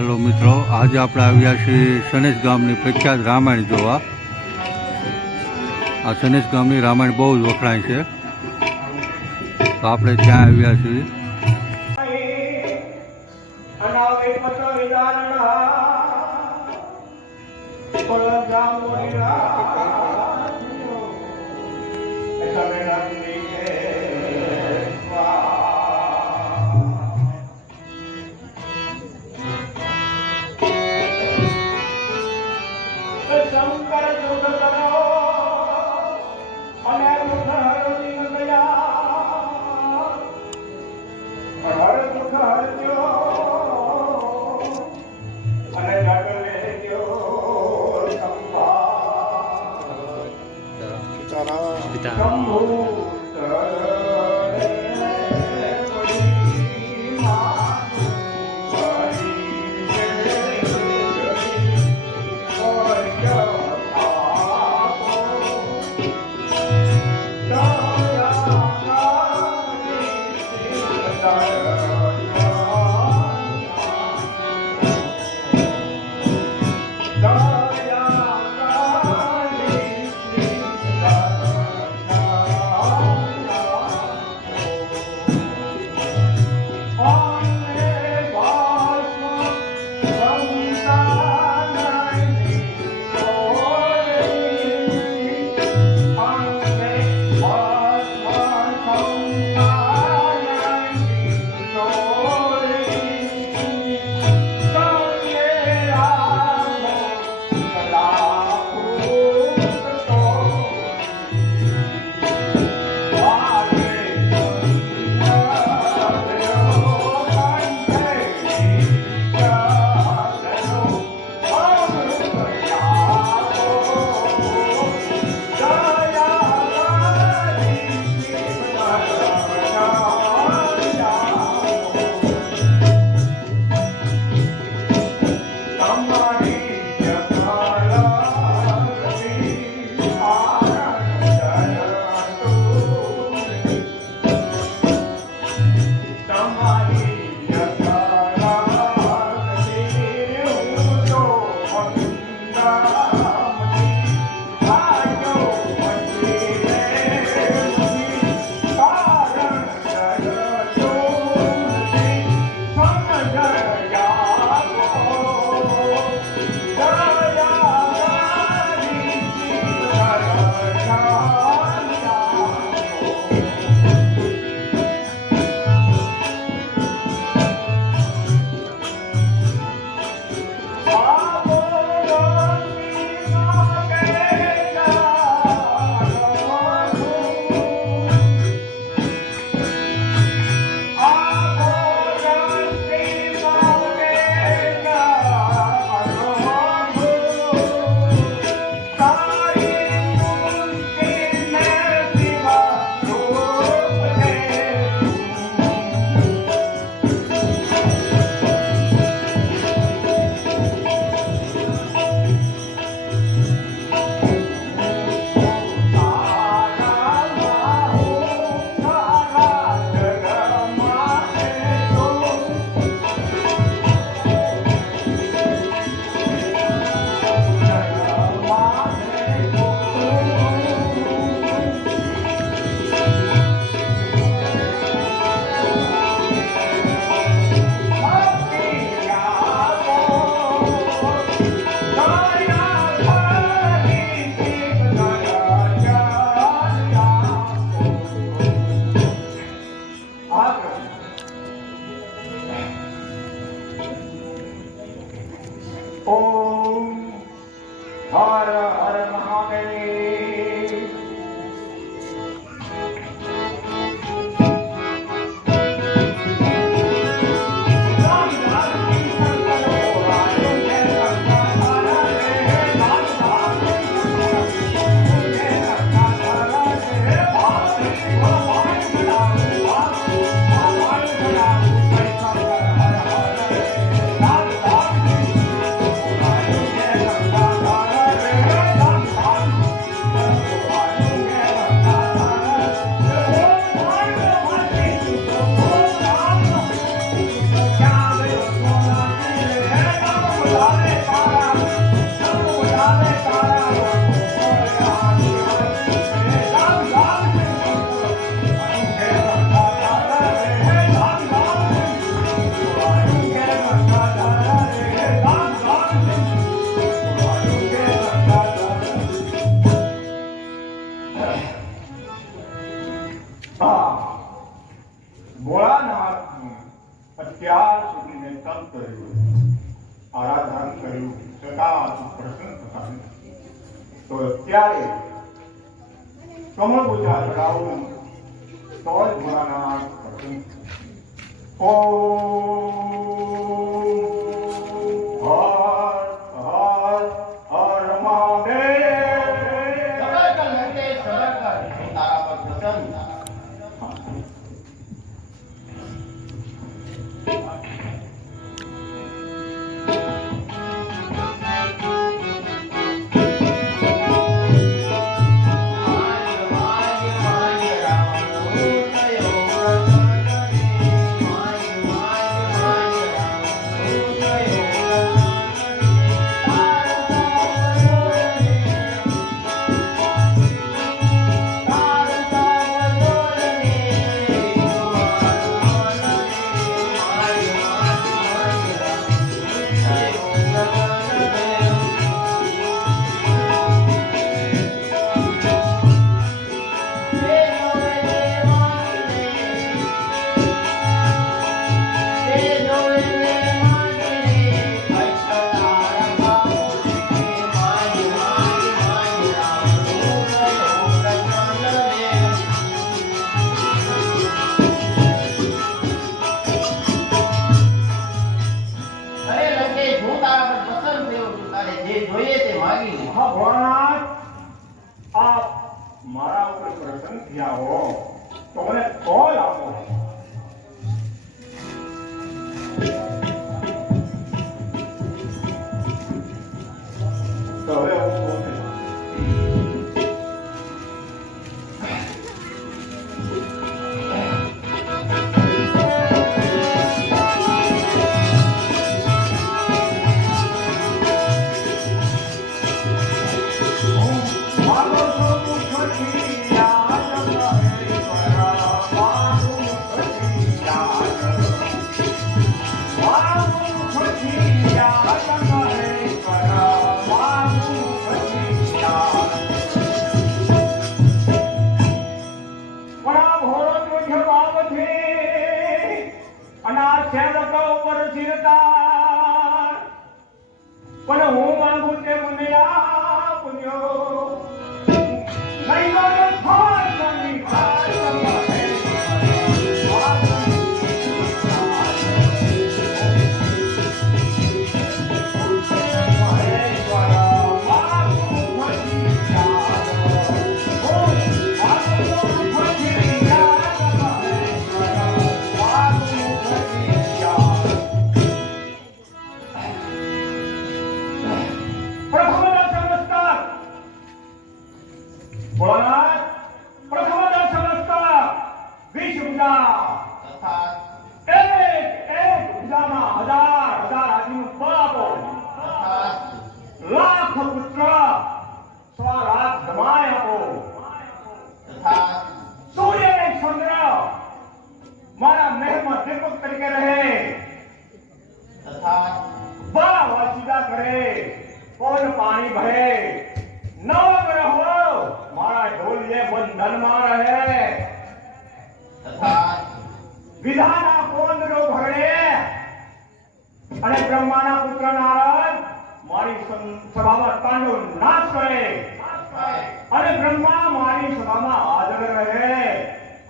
हेलो मित्रों, आज આપણે આવ્યા છીએ સનેજ ગામની પ્રખ્યાત રામાયણ જોવા। આ સનેજ ગામની રામાયણ બહુ જ વખણાય છે, તો આપણે ત્યાં આવ્યા છીએ। આરાધન કર્યું છતાં તું પ્રસન્ન થતા નથી. તો ત્યારે કમળ પૂજા ચડાવું તો જ મારા પ્રસન્ન થશે. હર હર મહાદેવ. સબર કર લંકેશ, સબર કર. હું તારા પર પ્રસન્ન છું. હા ભોળાનાથ, આપ મારા ઉપર પ્રસન્ન થયા હો તો મને ફળ આપો. તો હવે હું બોલું. પણ હું માંગુ તે મને આપજો. નહીં મને ફાળવાની ફાળવા હે ભોળાનાથ, પ્રથમ સમસ્તા વિષ પૂજા તથા એક પૂજામાં હજાર આદમીનું ફળ આપો. લાખ પુત્ર 100 લાખ જમાય આપો. સૂર્ય અને ચંદ્ર મારા મહેલમાં દીપક તરીકે રહે. વાહ વાસીદા કરે, પવન પાણી ભરે. નવગ્રહો મારા ઢોલીએ બંધનમાં રહે. વિધાના કોંદરો ભરે અને બ્રહ્માના પુત્ર નારદ મારી સભામાં તાંડવ નાશ કરે અને બ્રહ્મા મારી સભામાં હાજર રહે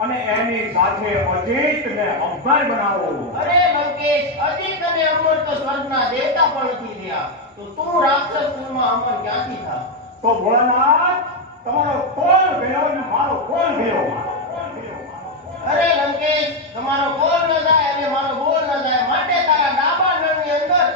અને એની સાથે અજીતને અમર બનાવો. અરે લંકેશ, અજીત અને અમર તો સ્વર્ગના દેવતા પણ નથી રહ્યા, તો તું રાક્ષસ કુળમાં અમર ક્યાંથી થા? તો ભોળાનાથ, તમારો કોણ ગયો ને મારો કોણ ગયો? અરે લંકેશ, તમારો બોલ ન જાય અને મારો બોલ ન જાય, માટે તારા ડાબા નળની અંદર